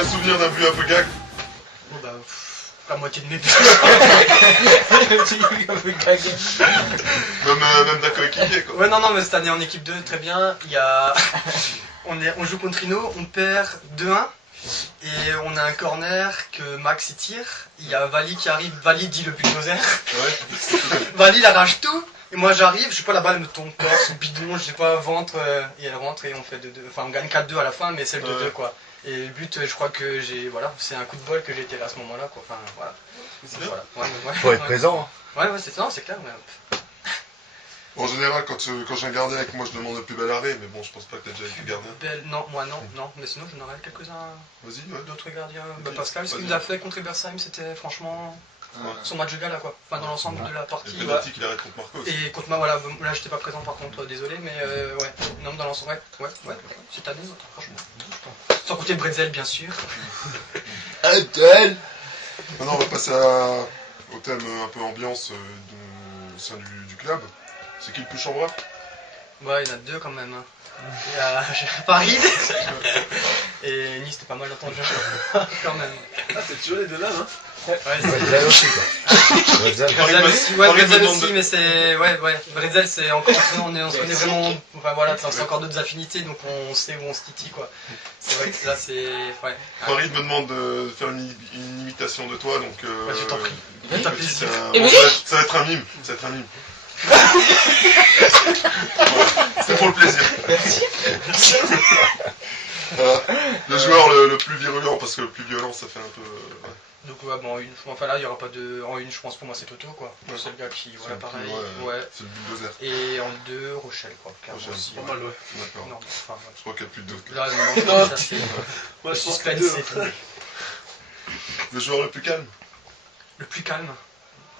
un souvenir d'un but un peu gag? Bon bah, la moitié de mes buts. Même d'un coéquipier quoi. Ouais, non, mais cette année en équipe 2, très bien. Il y a... on joue contre Rino, on perd 2-1. Et on a un corner que Max y tire. Il y a Vali qui arrive, Vali dit le bulldozer. Ouais. Vali il arrache tout. Et moi j'arrive, je sais pas, la balle me tombe torse, bidon, je sais pas, ventre. Et elle rentre et on fait 2-2. Enfin, on gagne 4-2 à la fin, mais c'est le 2-2 quoi. Et le but, je crois que j'ai. Voilà, c'est un coup de bol que j'ai été là à ce moment-là quoi. Enfin, voilà. Voilà. Faut être présent. Ouais, c'est ça, c'est clair. Mais... En général, quand j'ai un gardien avec moi, je demande le plus bel arrêt, mais bon, je pense pas que t'as déjà été gardien. Non, moi non, mais sinon j'en aurais quelques-uns. Vas-y, ouais. D'autres gardiens. Bah, Pascal, ce qu'il nous a fait contre Ebersheim, c'était franchement son match de gala quoi. Enfin, dans l'ensemble de la partie. Et penalty qu'il arrête contre Marcos. Et contre moi, voilà, là j'étais pas présent par contre, désolé, mais ouais, non, dans l'ensemble, ouais, cette année, franchement. Sans compter Bretzel, bien sûr. Adèle. Maintenant, on va passer au thème un peu ambiance au sein du club. C'est qui le plus chambreur? Ouais, il y en a deux quand même. Il y a Paris et Nice, c'était pas mal entendu quand même. Ah, c'est toujours les deux là, hein? Ouais, Bretzel aussi quoi. Bretzel aussi, ouais, Bretzel aussi, mais c'est. Ouais, Bretzel c'est encore. On se connaît vraiment. Enfin voilà, c'est encore d'autres affinités, donc on sait où on se titille quoi. C'est vrai que là c'est. Ouais. Farid me demande de faire une imitation de toi, donc. Ouais, je t'en prie. Ça va être un mime. Ça va être un mime. C'est pour le plaisir. Merci. Voilà. Le joueur le plus virulent, parce que le plus violent ça fait un peu. Ouais. Donc ouais, bon, enfin là il y aura pas de. En une, je pense pour moi c'est Toto quoi. Ouais. C'est le gars qui. Voilà, pareil. Ouais. C'est le bulldozer. Et en deux, Rochelle quoi. Rochelle, Aussi, pas mal, ouais. D'accord. Non, enfin, ouais. Je crois qu'il n'y a plus de doute. Là, non, ça c'est. Moi, Le je pense que suspense, deux. c'est tout. Le joueur le plus calme? Le plus calme.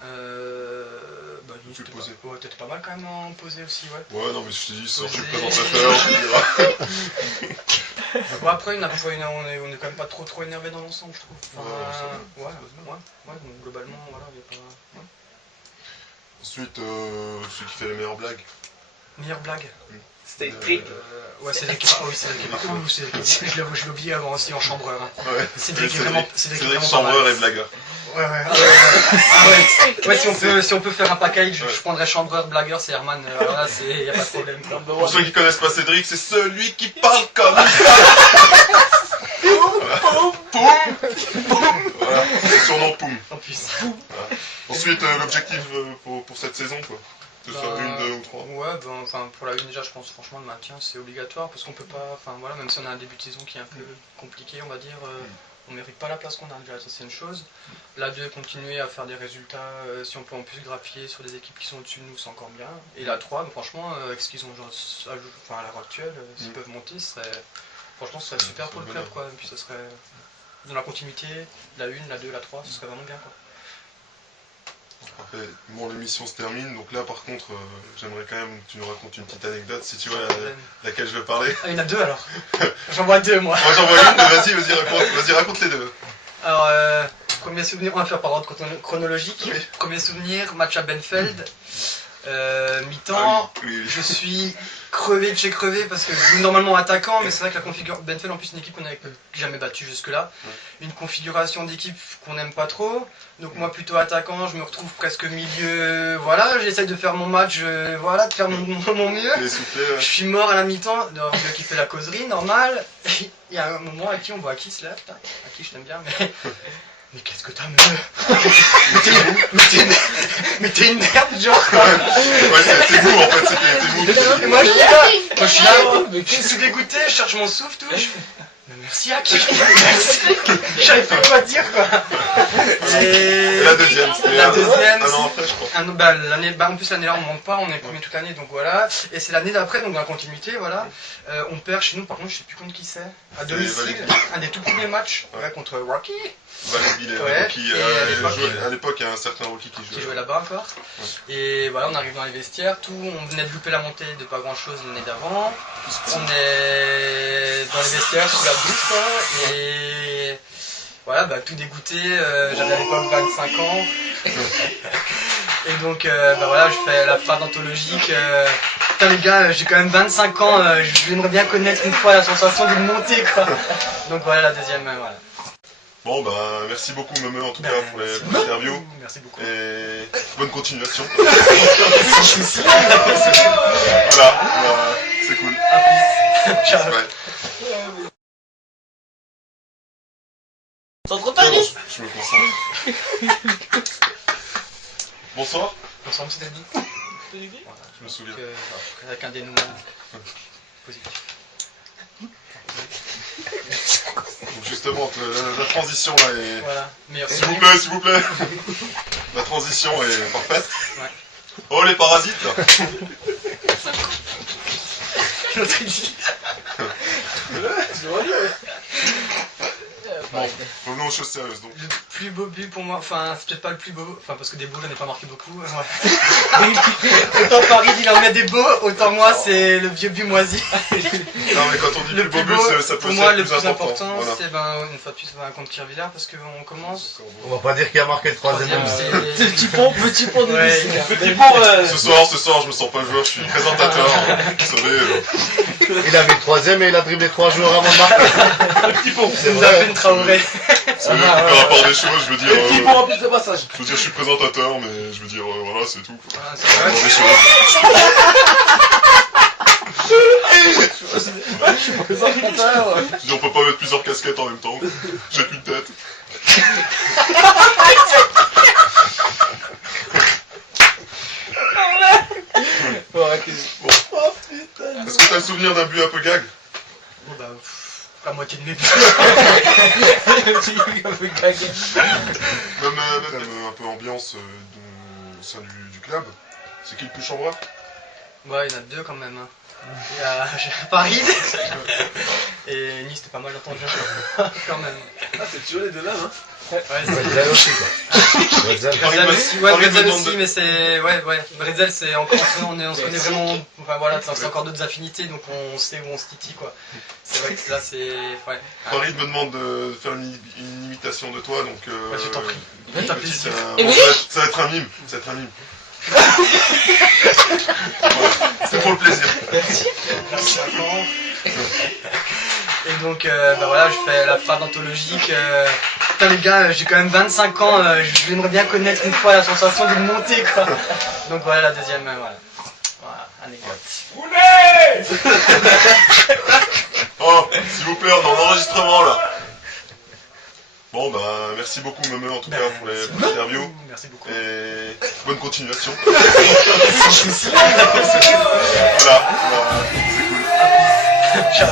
Bah, Le plus t'es posé. Ouais, t'étais pas mal quand même en posé aussi, ouais. Ouais, non, mais je t'ai dit, je suis le Posé. présentateur. Bon, après, on est quand même pas trop énervé dans l'ensemble, je trouve. Enfin, ouais, donc globalement, voilà, il y a pas. Ouais. Ensuite, celui qui fait les meilleures blagues. Meilleure blague. C'était pris. Ouais, c'est Cédric. Oh oui, Cédric. Je l'ai oublié avant aussi en chambreur. Hein. Ouais. Cédric est vraiment pas chambreur mal. et blagueur. Ouais. Ouais, si on peut faire un package, je prendrais chambreur, blagueur, c'est Herman. Alors là, y a pas de problème. Quoi. Pour ceux qui connaissent pas Cédric, c'est celui qui parle comme ça. Voilà, c'est son nom Poum. En plus. Voilà. Ensuite, l'objectif pour cette saison, quoi. Que ce soit une, deux ou trois. Ouais, enfin pour la une déjà, je pense franchement le maintien c'est obligatoire parce qu'on peut pas, enfin voilà, même si on a un début de saison qui est un peu compliqué, on va dire, on mérite pas la place qu'on a déjà, ça c'est une chose. La 2, continuer à faire des résultats, si on peut en plus graphier sur des équipes qui sont au-dessus de nous, c'est encore bien. Et la 3, franchement, avec ce qu'ils ont à l'heure actuelle, s'ils peuvent monter, franchement, ce serait super pour le club, quoi. Et puis ce serait dans la continuité, la 1, la 2, la 3, ce serait vraiment bien, quoi. Après, bon, l'émission se termine, donc là par contre, j'aimerais quand même que tu nous racontes une petite anecdote, si tu vois laquelle je veux parler. Ah, il y en a deux alors. J'en vois deux, moi. Moi j'en vois une, mais vas-y, raconte les deux. Alors, premier souvenir, on va faire par ordre chronologique. Oui. Premier souvenir, match à Benfeld. Mi-temps, Oui. je suis crevé de chez crevé parce que je joue normalement attaquant, mais c'est vrai que la configuration Benfeld en plus une équipe qu'on n'avait jamais battue jusque-là, une configuration d'équipe qu'on n'aime pas trop, donc moi plutôt attaquant, je me retrouve presque milieu, voilà, j'essaye de faire mon match, voilà, de faire mon mieux, je suis mort à la mi-temps, le gars qui fait la causerie, normal, il y a un moment à qui on voit qui se lève, putain, à qui je t'aime bien, mais qu'est-ce que t'as mais t'es une merde, genre. Ouais, c'était mou en fait, c'était mou. Et moi je suis là, je suis dégoûté, je cherche mon souffle, tout. Mais merci à qui? J'avais pas quoi dire quoi. Et la deuxième, c'était la deuxième, un an après, je crois. En plus l'année là on monte pas, on est premier toute l'année, donc voilà. Et c'est l'année d'après, donc dans la continuité, voilà. On perd chez nous, par contre je sais plus contre qui c'est. À domicile, un des tout premiers matchs contre Rocky. Rocky, à l'époque il y a un certain Rocky qui jouait là-bas encore. Et voilà, on arrive dans les vestiaires, tout, on venait de louper la montée de pas grand chose l'année d'avant. On est dans les vestiaires sous la douche quoi, et voilà, tout dégoûté, j'avais à l'époque 25 ans. Et donc voilà, je fais la phrase anthologique. Putain les gars, j'ai quand même 25 ans, j'aimerais bien connaître une fois la sensation de monter quoi. Donc voilà la deuxième, voilà. Bon, bah, merci beaucoup, Meme, en tout cas, pour l'interview. Merci beaucoup. Et bonne continuation. Voilà, c'est cool. à plus. Ciao. Ouais. Sans trop tarder. Je me concentre. Bonsoir, Bonsoir, monsieur Denis. je me souviens. Avec un dénouement positif. Donc justement, la transition là est... Voilà, meilleur S'il vous plaît, s'il vous plaît. La transition est parfaite. Ouais. Oh, les parasites là. Notre idée. Bon, revenons aux choses sérieuses donc. Le plus beau but pour moi, enfin c'est peut-être pas le plus beau, enfin parce que des beaux j'en ai pas marqué beaucoup. Ouais. Autant Paris il en met des beaux, autant moi c'est le vieux but moisi. Non mais quand on dit Le plus beau plus but, beau, ça peut pour être moi le le plus important, Voilà. c'est une fois de plus contre Kirvillard parce qu'on commence. On va pas dire qu'il a marqué le troisième. Troisième, c'est Petit pont de Ouais. Messi. Petit pont, Ce soir, je me sens pas joueur, je suis présentateur. Vous savez, Il a mis le troisième et il a dribblé 3 joueurs avant de marquer. petit pont. C'est nous a fait vrai. une Traoré. par rapport à des choses, je veux dire, Petit pont en plus de passage. je suis présentateur, mais je veux dire, voilà, c'est tout. Voilà, c'est Par vrai. rapport à des choses. Je dis, on peut pas mettre plusieurs casquettes en même temps. J'ai qu'une tête. Est-ce que t'as le souvenir d'un but un peu gag? Bon, bah, la moitié de mes buts. Même un peu ambiance au sein du club. C'est qui le plus chambreur? Ouais, il y en a deux quand même. Hein. Il y a Paris et Nice, c'était pas mal entendu quand même. Ah, c'est toujours les deux là, hein. Ouais, c'est Bretzel aussi, quoi. Bretzel. Bretzel aussi, ouais, Paris me Bretzel demande aussi, de- mais c'est. Ouais, Bretzel, c'est encore. On se connaît vraiment. Enfin voilà, c'est encore d'autres affinités, donc on sait où on se titille, quoi. C'est vrai que là, c'est. Ouais. Farid me demande de faire une imitation de toi, donc... Ouais, je t'en prie. Fais-toi plaisir. Ça va être un mime. Ça va être un mime. Voilà, c'est pour le plaisir. Merci Nathan. Et donc, bah voilà, je fais la phrase anthologique. Putain, les gars, j'ai quand même 25 ans, j'aimerais bien connaître une fois la sensation de monter, quoi. Donc voilà, la deuxième, voilà. Voilà, anecdote. Oh, s'il vous plaît, on est en enregistrement là. Bon, bah, merci beaucoup, Meme, en tout cas, pour l'interview. Merci beaucoup. Et bonne continuation. Voilà, Voilà, c'est cool. Ciao.